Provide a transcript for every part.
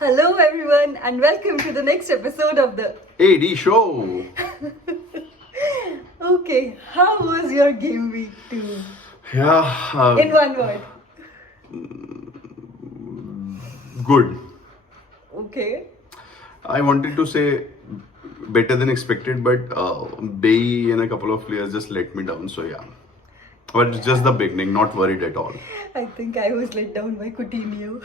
Hello everyone and welcome to the next episode of the AD show. Okay, how was your game week 2? Yeah, In one word. good. Okay. I wanted to say better than expected, but Bay and a couple of players just let me down. So yeah, but it's just the beginning. Not worried at all. I think I was let down by Coutinho.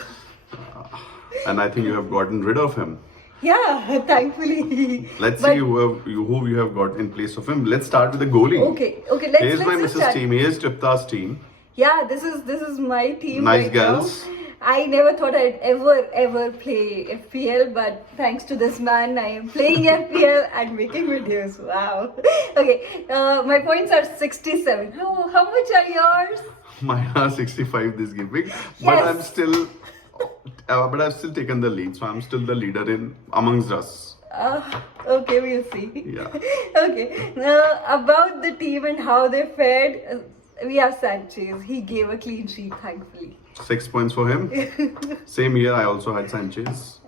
And I think you have gotten rid of him. Yeah, thankfully. Let's But- see who you have got in place of him. Let's start with the goalie. Okay, let's Here's my just Mrs. start. team. Here's Tripta's team. Yeah, this is my team. Nice right girls. now. I never thought I'd ever play FPL, but thanks to this man, I am playing FPL and making videos. Wow. Okay, my points are 67. How much are yours? Mine are 65 this game week, but Yes. I'm still, but I've still taken the lead, so I'm still the leader in amongst us. Okay, we'll see. Yeah. Okay, about the team and how they fared, we have Sanchez. He gave a clean sheet, thankfully. 6 points for him. Same year, I also had Sanchez.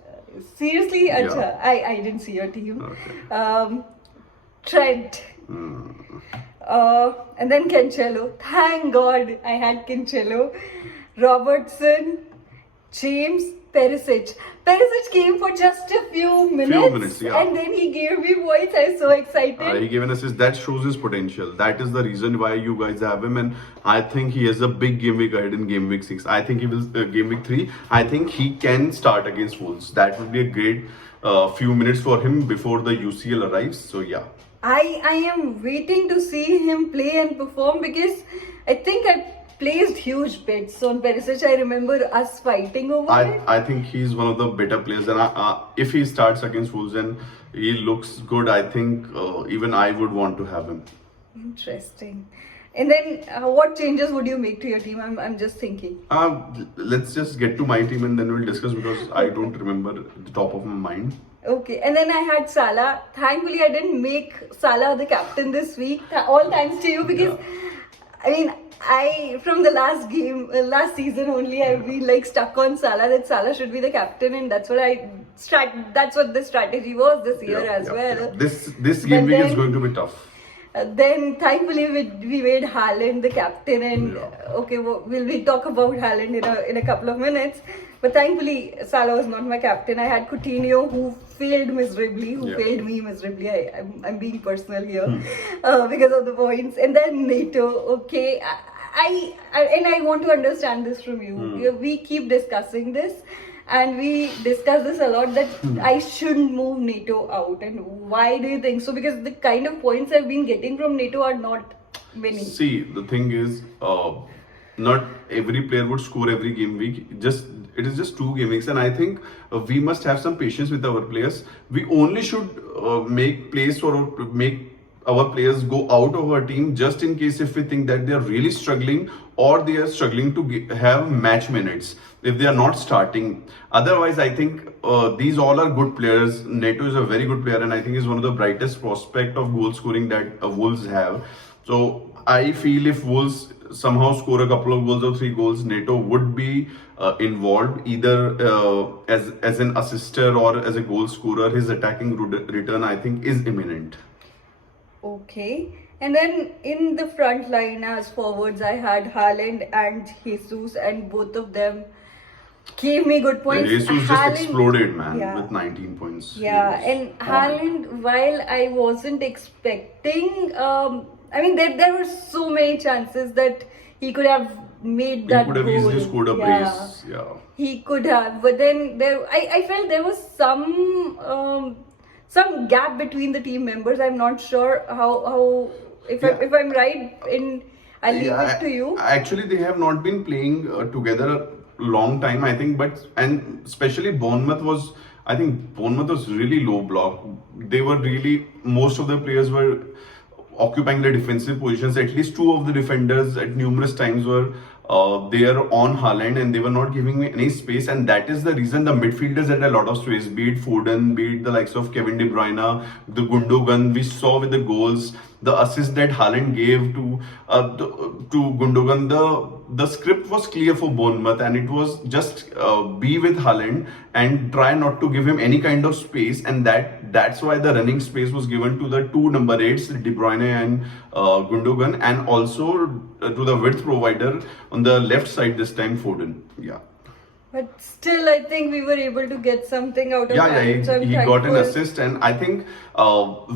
Seriously, Yeah. Acha, I didn't see your team. Okay. Trent. And then Cancelo. Thank God I had Cancelo. Robertson, James, Perisic. Perisic came for just a few minutes, yeah. and then he gave me points. I was so excited. He gave an assist. That shows his potential. That is the reason why you guys have him, and I think he has a big game week ahead in game week 6. I think he will game week 3. I think he can start against Wolves. That would be a great few minutes for him before the UCL arrives. So yeah. I am waiting to see him play and perform because I think I placed huge bets on Perisic. I remember us fighting over it. I think he's one of the better players, and if he starts against Wolves and he looks good, I think even I would want to have him. Interesting. And then what changes would you make to your team? I'm just thinking. Let's just get to my team and then we'll discuss because I don't remember at the top of my mind. Okay, and then I had Salah. Thankfully, I didn't make Salah the captain this week. All thanks to you because, I mean, from the last game, last season only, I've been like stuck on Salah that Salah should be the captain, and that's what that's what the strategy was this year as well. Yeah. This But game week is then- going to be tough. Then thankfully we made Haaland the captain, and okay, we'll talk about Haaland in a couple of minutes. But thankfully Salah was not my captain. I had Coutinho who failed miserably, failed me miserably. I'm being personal here because of the points. And then Neto. Okay, I want to understand this from you. We keep discussing this. And we discuss this a lot that I shouldn't move Neto out. And why do you think so? Because the kind of points I've been getting from Neto are not many. See, the thing is, not every player would score every game week. It is just 2 game weeks, and I think we must have some patience with our players. We only should make our players go out of our team just in case if we think that they are really struggling or they are struggling to have match minutes if they are not starting. Otherwise, I think these all are good players. Neto is a very good player, and I think he's one of the brightest prospect of goal scoring that Wolves have. So I feel if Wolves somehow score a couple of goals or 3 goals, Neto would be involved either as an assister or as a goal scorer. His attacking return, I think, is imminent. Okay. And then in the front line as forwards, I had Haaland and Jesus, and both of them gave me good points. Jesus just exploded, man, Yeah. with 19 points. Yeah, He was and on it. Haaland, while I wasn't expecting, I mean, there were so many chances that he could have made He that could have goal. easily scored a brace. Yeah. He could have, but then I felt there was some gap between the team members. I'm not sure how if I'm right in. I'll leave it to you. Actually, they have not been playing together a long time, I think, and especially Bournemouth was really low block. They were really, most of the players were occupying the defensive positions. At least 2 of the defenders at numerous times were there on Haaland, and they were not giving me any space, and that is the reason the midfielders had a lot of space, be it Foden, be it the likes of Kevin De Bruyne, the Gundogan we saw with the goals. the assist that Haaland gave to Gundogan, the script was clear for Bournemouth, and it was just be with Haaland and try not to give him any kind of space, and that's why the running space was given to the two number 8s, De Bruyne and Gundogan, and also to the width provider on the left side this time, Foden. Yeah. But still, I think we were able to get something out of Yeah, so I'm he got an thankful. assist, and I think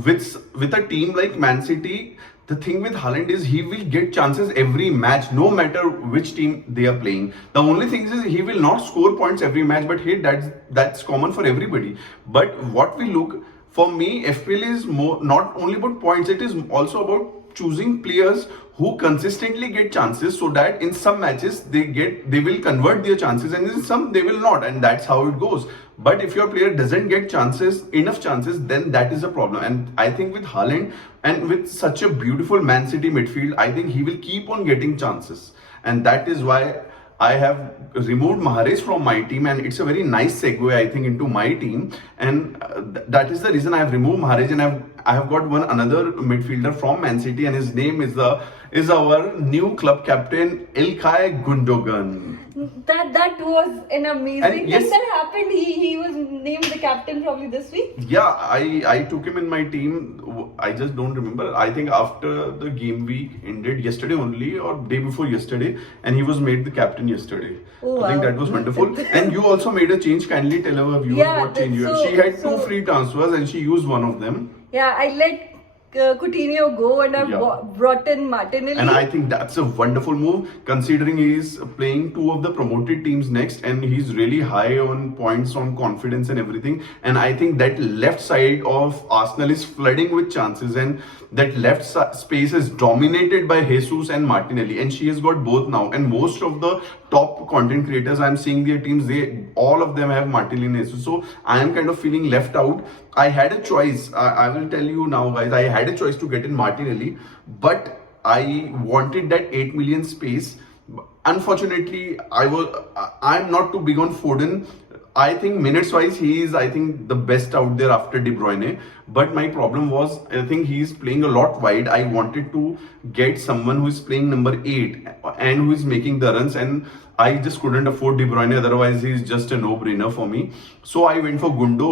with a team like Man City, the thing with Haaland is he will get chances every match, no matter which team they are playing. The only thing is he will not score points every match, but hey, that's common for everybody. But what we look for me, FPL is more not only about points; it is also about choosing players who consistently get chances, so that in some matches they will convert their chances, and in some they will not, and that's how it goes. But if your player doesn't get enough chances, then that is a problem. And I think with Haaland and with such a beautiful Man City midfield, I think he will keep on getting chances, and that is why I have removed Mahrez from my team, and it's a very nice segue, I think, into my team. And that is the reason I have removed Mahrez, and I have got one another midfielder from Man City, and his name is our new club captain, Ilkay Gundogan. That was an amazing And thing yes, that happened. He was named the captain probably this week. yeah, I took him in my team. I just don't remember. I think after the game week ended yesterday only, or day before yesterday, and he was made the captain yesterday. Oh, I think wow. that was wonderful. And you also made a change. Kindly tell our viewers Yeah, what change you have. so- She had two so- free transfers, and she used one of them. Yeah, I let Coutinho go and I Yeah. brought in Martinelli. And I think that's a wonderful move, considering he's playing two of the promoted teams next, and he's really high on points, on confidence and everything. And I think that left side of Arsenal is flooding with chances, and that left space is dominated by Jesus and Martinelli, and she has got both now. And most of the top content creators I'm seeing their teams, all of them have Martinelli and Jesus. So I am kind of feeling left out. I had a choice. I will tell you now, guys. I had a choice to get in Martinelli, but I wanted that 8 million space. Unfortunately, I'm not too big on Foden. I think minutes wise, he is, I think, the best out there after De Bruyne. But my problem was, I think he's playing a lot wide. I wanted to get someone who is playing number 8 and who is making the runs, and I just couldn't afford De Bruyne. Otherwise, he's just a no-brainer for me. So I went for Gundo.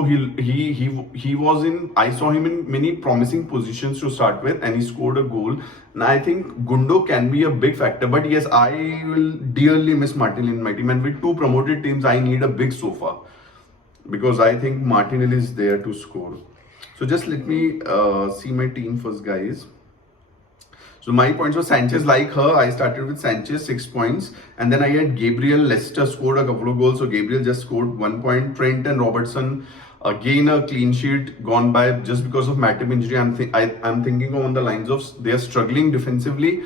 He was in. I saw him in many promising positions to start with, and he scored a goal. And I think Gundo can be a big factor. But yes, I will dearly miss Martinelli in my team. And with two promoted teams, I need a big sofa, because I think Martinelli is there to score. So just let me see my team first, guys. So my points were Sanchez, like her. I started with Sanchez, 6 points. And then I had Gabriel. Leicester scored a couple of goals. So Gabriel just scored 1 point. Trent and Robertson, again a clean sheet gone by just because of Matip injury. I'm thinking on the lines of they are struggling defensively.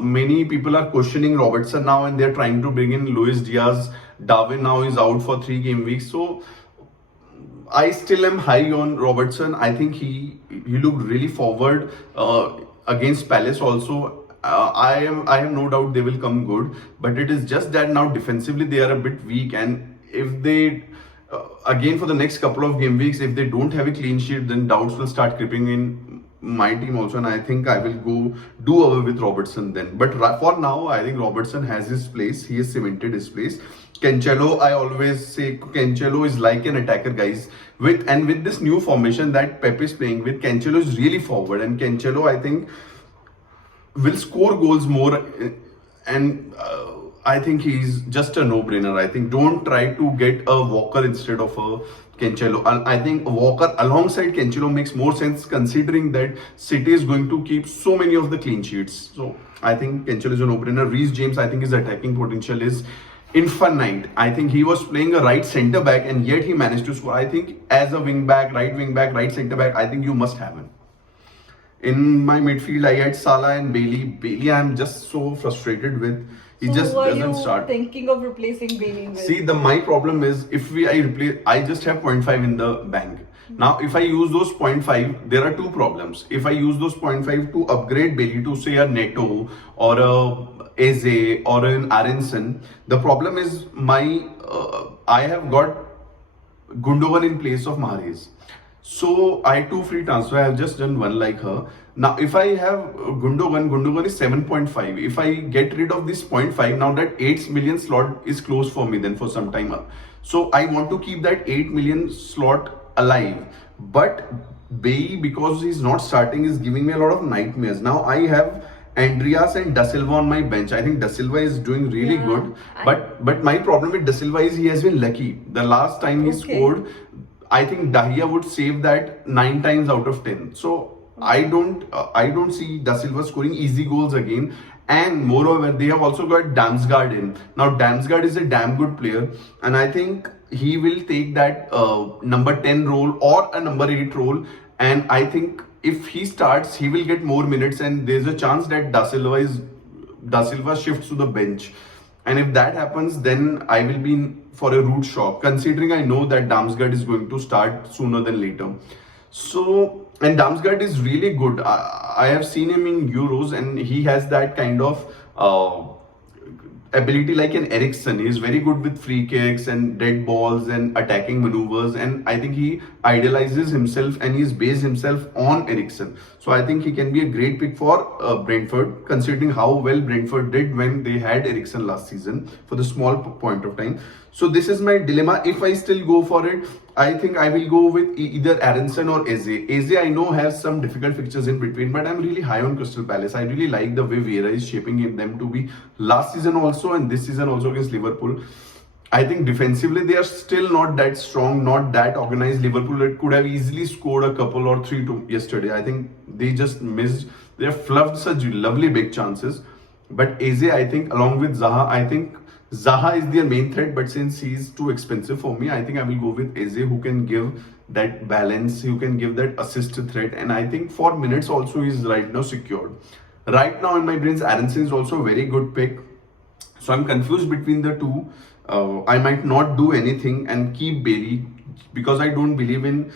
Many people are questioning Robertson now, and they're trying to bring in Luis Diaz. Darwin now is out for 3 game weeks. So I still am high on Robertson. I think he looked really forward against Palace also. I have no doubt they will come good, but it is just that now defensively they are a bit weak, and if they again for the next couple of game weeks, if they don't have a clean sheet, then doubts will start creeping in my team also, and I think I will go do away with Robertson then. But for now, I think Robertson has his place. He has cemented his place. Cancelo, I always say Cancelo is like an attacker, guys. With this new formation that Pep is playing with, Cancelo is really forward, and Cancelo, I think, will score goals more, and I think he's just a no-brainer. I think don't try to get a Walker instead of a Cancelo. I think Walker alongside Cancelo makes more sense, considering that City is going to keep so many of the clean sheets. So I think Cancelo is a no-brainer. Reece James, I think his attacking potential is infinite. I think he was playing a right centre back, and yet he managed to score. I think as a wing back, right centre back, I think you must have him. In my midfield, I had Salah and Bailey. Bailey, I'm just so frustrated with. He so just were doesn't you start. thinking of replacing Bailey with? See, my problem is I just have 0.5 in the bank. Now, if I use those 0.5, there are two problems. If I use those 0.5 to upgrade Bailey to say a Neto or a Eze or an Aronson, the problem is I have got Gundogan in place of Mahrez. So I two free transfer. I have just done one like her. Now if I have Gundogan is 7.5. If I get rid of this point 0.5, now that 8 million slot is closed for me then for some time. So I want to keep that 8 million slot alive. But Bailly, because he's not starting, is giving me a lot of nightmares. Now I have Andreas and Da Silva on my bench. I think Da Silva is doing really good. But my problem with Da Silva is he has been lucky. The last time he scored, I think Dahia would save that 9 times out of 10. So I don't see Da Silva scoring easy goals again. And moreover, they have also got Damsgaard in. Now Damsgaard is a damn good player, and I think he will take that number 10 role or a number 8 role. And I think if he starts, he will get more minutes, and there's a chance that Da Silva shifts to the bench. And if that happens, then I will be in for a rude shock, considering I know that Damsgaard is going to start sooner than later. So, and Damsgaard is really good. I have seen him in Euros, and he has that kind of ability like an Ericsson. He is very good with free kicks and dead balls and attacking maneuvers, and I think he idealizes himself and he's based himself on Ericsson. So I think he can be a great pick for Brentford, considering how well Brentford did when they had Ericsson last season for the small point of time. So this is my dilemma. If I still go for it, I think I will go with either Aronson or Eze. Eze I know has some difficult fixtures in between, but I'm really high on Crystal Palace. I really like the way Vieira is shaping them to be last season also and this season also against Liverpool. I think defensively they are still not that strong, not that organized. Liverpool could have easily scored a couple or three yesterday. I think they just missed. They have fluffed such lovely big chances. But Eze, I think, along with Zaha, I think Zaha is their main threat, but since he's too expensive for me, I think I will go with Eze, who can give that balance, who can give that assist threat, and I think for minutes also is right now secured. Right now in my brains, Aronson is also a very good pick. So I'm confused between the two. I might not do anything and keep Bailey because I don't believe in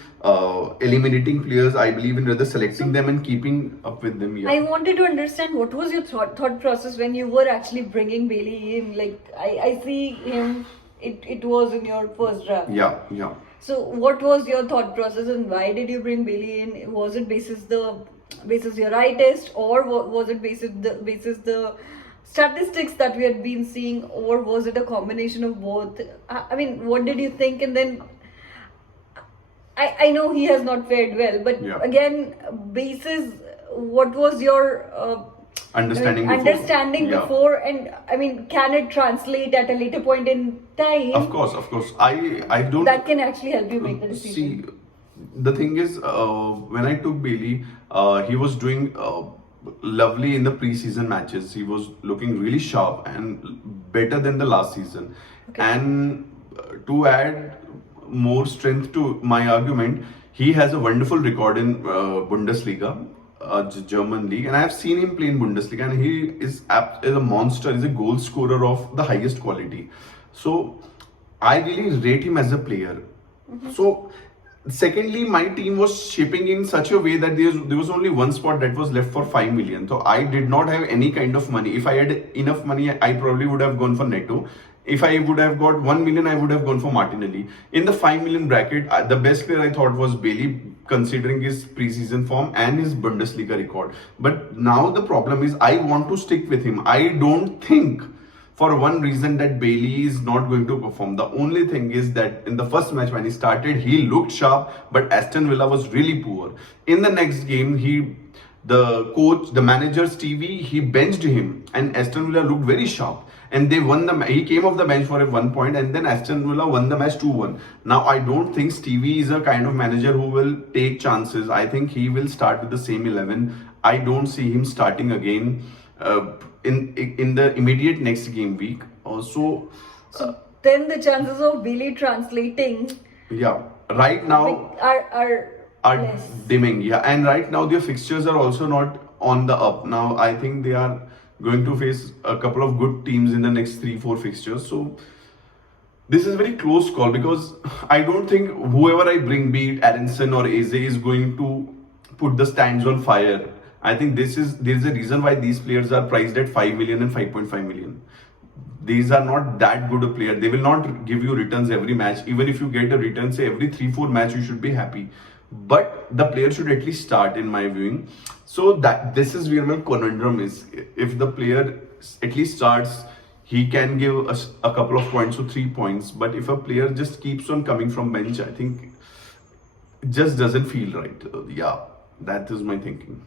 eliminating players. I believe in rather selecting them and keeping up with them. Yeah. I wanted to understand what was your thought process when you were actually bringing Bailey in. Like I see him, it was in your first draft. Yeah, yeah. So what was your thought process and why did you bring Bailey in? Was it basis your eye test, or was it basis the statistics that we had been seeing, or was it a combination of both? I mean, what did you think? And then I know he has not fared well, but again, basis, what was your understanding before, and I mean, can it translate at a later point in time? Of course. I don't. That can actually help you make the decision. See, the thing is, when I took Bailey, he was doing lovely in the preseason matches. He was looking really sharp and better than the last season. Okay. And to add more strength to my argument, he has a wonderful record in Bundesliga, German league, and I have seen him play in Bundesliga, and he is a monster. He's a goal scorer of the highest quality. So I really rate him as a player. Mm-hmm. So secondly, my team was shaping in such a way that there was only one spot that was left for 5 million. So I did not have any kind of money. If I had enough money, I probably would have gone for Neto. If I would have got 1 million, I would have gone for Martinelli. In the 5 million bracket, the best player I thought was Bailey, considering his preseason form and his Bundesliga record. But now the problem is I want to stick with him. I don't think for one reason that Bailey is not going to perform. The only thing is that in the first match when he started, he looked sharp, but Aston Villa was really poor. In the next game, the manager Stevie, he benched him, and Aston Villa looked very sharp. And they won he came off the bench for a 1 point, and then Aston Villa won the match 2-1. Now I don't think Stevie is a kind of manager who will take chances. I think he will start with the same 11. I don't see him starting again in the immediate next game week. So then the chances of Bailey translating right now are less. Dimming. And right now their fixtures are also not on the up. Now I think they are going to face a couple of good teams in the next 3-4 fixtures. So this is a very close call, because I don't think whoever I bring, be it Aronson or Eze, is going to put the stands on fire. I think there is a reason why these players are priced at 5 million and 5.5 million. These are not that good a player. They will not give you returns every match. Even if you get a return, say every 3-4 match, you should be happy. but the player should at least start in my viewing. So that this is where my conundrum is. If the player at least starts, he can give us a couple of points or 3 points. But if a player just keeps on coming from bench, I think it just doesn't feel right. Yeah, that is my thinking.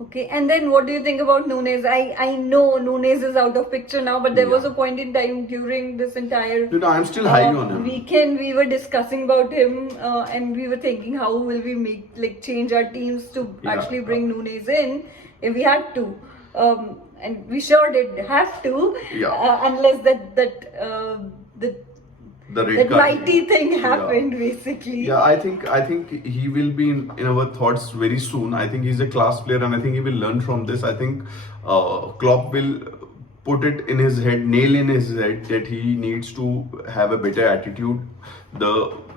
Okay, and then what do you think about Nunes? I know Nunes is out of picture now, but there was a point in time during this entire I'm still high on him. weekend we were discussing about him, and we were thinking how will we change our teams to actually bring Nunes in if we had to, and we sure did have to, unless The red that card. mighty thing happened basically. Yeah, I think he will be in our thoughts very soon. I think he's a class player, and I think he will learn from this. I think Klopp will put it in his head, nail in his head, that he needs to have a better attitude.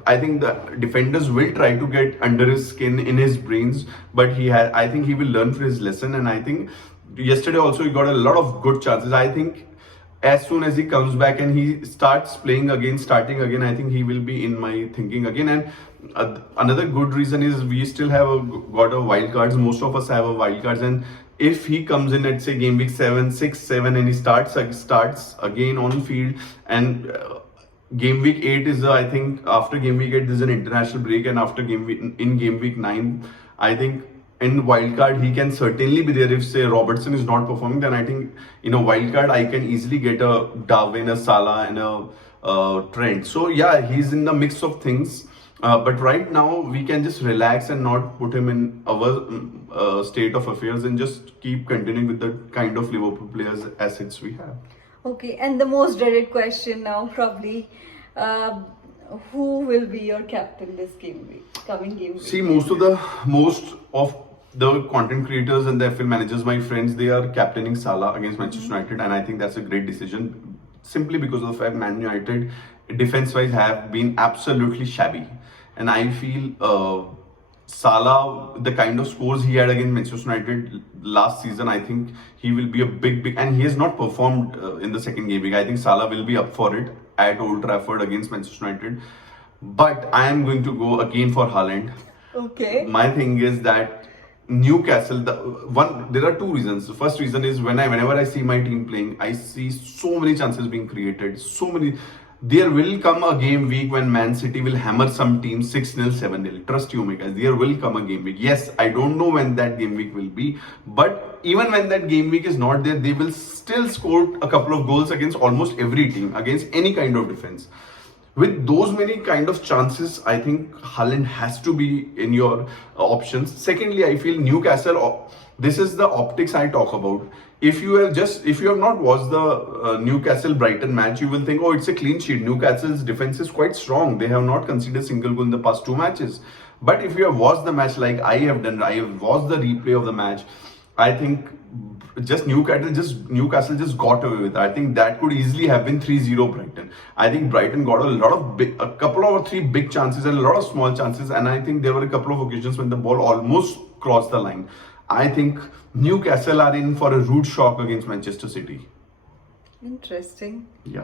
I think the defenders will try to get under his skin, in his brains, but I think he will learn from his lesson. And I think yesterday also he got a lot of good chances. I think as soon as he comes back and he starts playing again, starting again, I think he will be in my thinking again. And another good reason is we still have got a wild cards. Most of us have a wild cards, and if he comes in at say game week 7, 6, 7, and he starts again on field, and game week 8 is I think after game week 8 there's an international break, and after game week 9, I think in wildcard he can certainly be there. If say Robertson is not performing, then I think in a wildcard I can easily get a Darwin, a Salah, and a Trent. So yeah, he's in the mix of things. But right now we can just relax and not put him in our state of affairs, and just keep continuing with the kind of Liverpool players assets we have. Okay, and the most dreaded question now probably, who will be your captain this coming game week? See, most of the content creators and the FPL managers, my friends, they are captaining Salah against Manchester United, and I think that's a great decision, simply because of the fact Man United defense-wise have been absolutely shabby, and I feel Salah, the kind of scores he had against Manchester United last season, I think he will be a big, and he has not performed in the second game week. I think Salah will be up for it at Old Trafford against Manchester United, but I am going to go again for Haaland. Okay. My thing is that Newcastle, there are two reasons. The first reason is whenever I see my team playing, I see so many chances being created. There will come a game week when Man City will hammer some teams 6-0, 7-0. Trust you me, guys. There will come a game week. Yes, I don't know when that game week will be, but even when that game week is not there, they will still score a couple of goals against almost every team, against any kind of defense. With those many kind of chances, I think Haaland has to be in your options. Secondly, I feel Newcastle, this is the optics I talk about. If you have not watched the Newcastle Brighton match, you will think, oh, it's a clean sheet. Newcastle's defense is quite strong. They have not conceded a single goal in the past 2 matches. But if you have watched the match like I have done, I have watched the replay of the match, I think Newcastle just got away with it. I think that could easily have been 3-0 Brighton. I think Brighton got a couple or 3 big chances and a lot of small chances, and I think there were a couple of occasions when the ball almost crossed the line. I think Newcastle are in for a rude shock against Manchester City. Interesting. Yeah.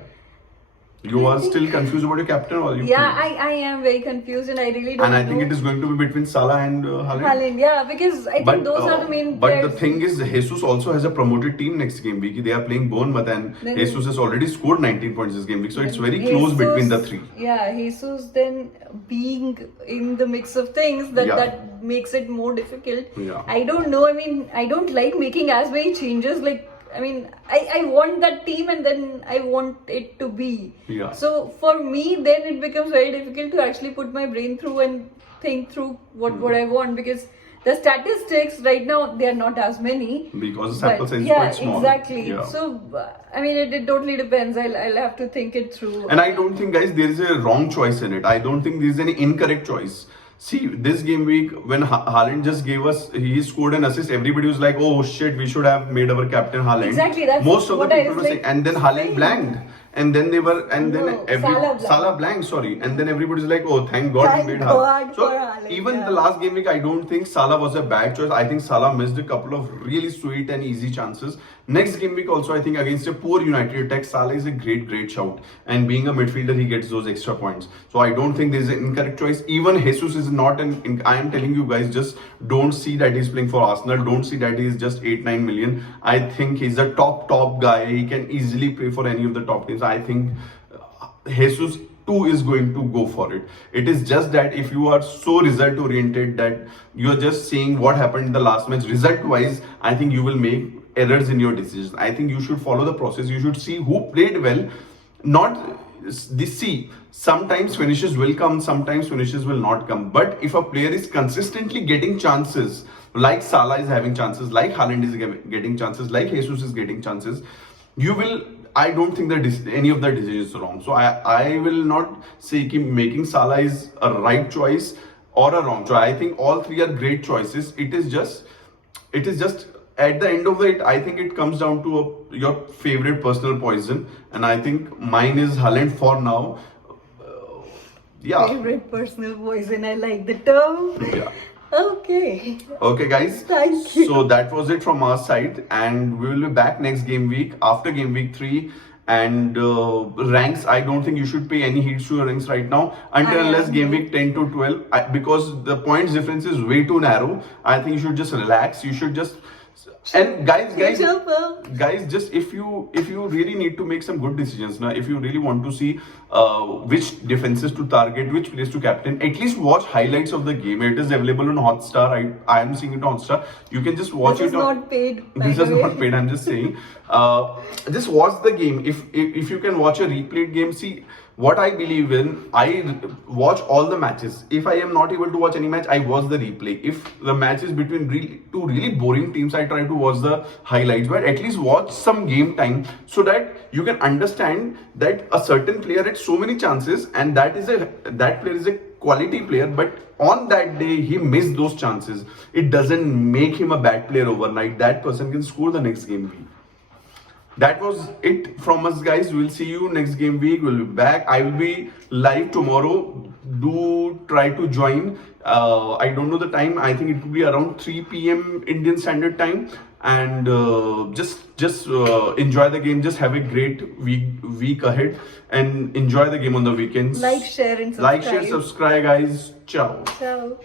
You are still confused about your captain, or you? Yeah, I am very confused, and I really don't know. And I think it is going to be between Salah and Haaland. Haaland, yeah, because I think those are the main But players. the thing is, Jesus also has a promoted team next game week. They are playing Bournemouth, and Jesus has already scored 19 points this game week. So it's very close between the 3. Yeah, Jesus then being in the mix of things, that makes it more difficult. Yeah. I don't know. I mean, I don't like making as many changes. I want that team, and then I want it to be. Yeah. So for me, then it becomes very difficult to actually put my brain through and think through what I want, because the statistics right now, they are not as many. Because the sample size is quite small. Exactly. Yeah. So, I mean, it totally depends. I'll have to think it through. And I don't think, guys, there is a wrong choice in it. I don't think there is any incorrect choice. See, this game week, when Haaland just gave us, he scored an assist, everybody was like, oh shit, we should have made our captain Haaland. Exactly, that's most of the what I people was were saying. And then Haaland blanked. and then they were, and then No, Salah blank. sorry, and then everybody's like, oh, thank God Thank we made God Haaland. for Haaland, Even yeah. the last game week, I don't think Salah was a bad choice. I think Salah missed a couple of really sweet and easy chances. Next game week also, I think against a poor United attack, Salah is a great shout. And being a midfielder, he gets those extra points. So I don't think there's an incorrect choice. Even Jesus is not an. I am telling you guys, just don't see that he's playing for Arsenal. Don't see that he's just 8-9 million. I think he's a top guy. He can easily play for any of the top teams. I think Jesus too is going to go for it. It is just that if you are so result oriented that you're just seeing what happened in the last match result wise, I think you will make errors in your decisions. I think you should follow the process. You should see who played well, not this. See, sometimes finishes will come, sometimes finishes will not come. But if a player is consistently getting chances, like Salah is having chances, like Haaland is getting chances, like Jesus is getting chances, you will. I don't think that any of the decisions is wrong. So I will not say that making Salah is a right choice or a wrong choice. I think all three are great choices. It is just at the end of it, I think it comes down to your favorite personal poison, and I think mine is Haaland for now. Yeah. Favorite personal poison. I like the term. Yeah. Okay. Okay, guys. Thank you. So that was it from our side, and we will be back next game week after game week 3. And ranks, I don't think you should pay any heed to your ranks right now until unless game week 10 to 12, because the points difference is way too narrow. I think you should just relax. You should just. And guys, just if you really need to make some good decisions now, if you really want to see which defenses to target, which players to captain, at least watch highlights of the game. It is available on Hotstar. I am seeing it on Hotstar. You can just watch This it. is not paid. This is not paid. I'm just saying. Just watch the game. If you can watch a replayed game, see. What I believe in, I watch all the matches. If I am not able to watch any match, I watch the replay. If the match is between two really boring teams, I try to watch the highlights. But at least watch some game time so that you can understand that a certain player had so many chances, and that player is a quality player. But on that day, he missed those chances. It doesn't make him a bad player overnight. That person can score the next game. That was it from us, guys. We'll see you next game week. We'll be back. I will be live tomorrow. Do try to join. I don't know the time. I think it will be around 3 p.m. Indian Standard Time. And just enjoy the game. Just have a great week ahead, and enjoy the game on the weekends. Like, share, and subscribe. Like, share, subscribe, guys. Ciao. Ciao.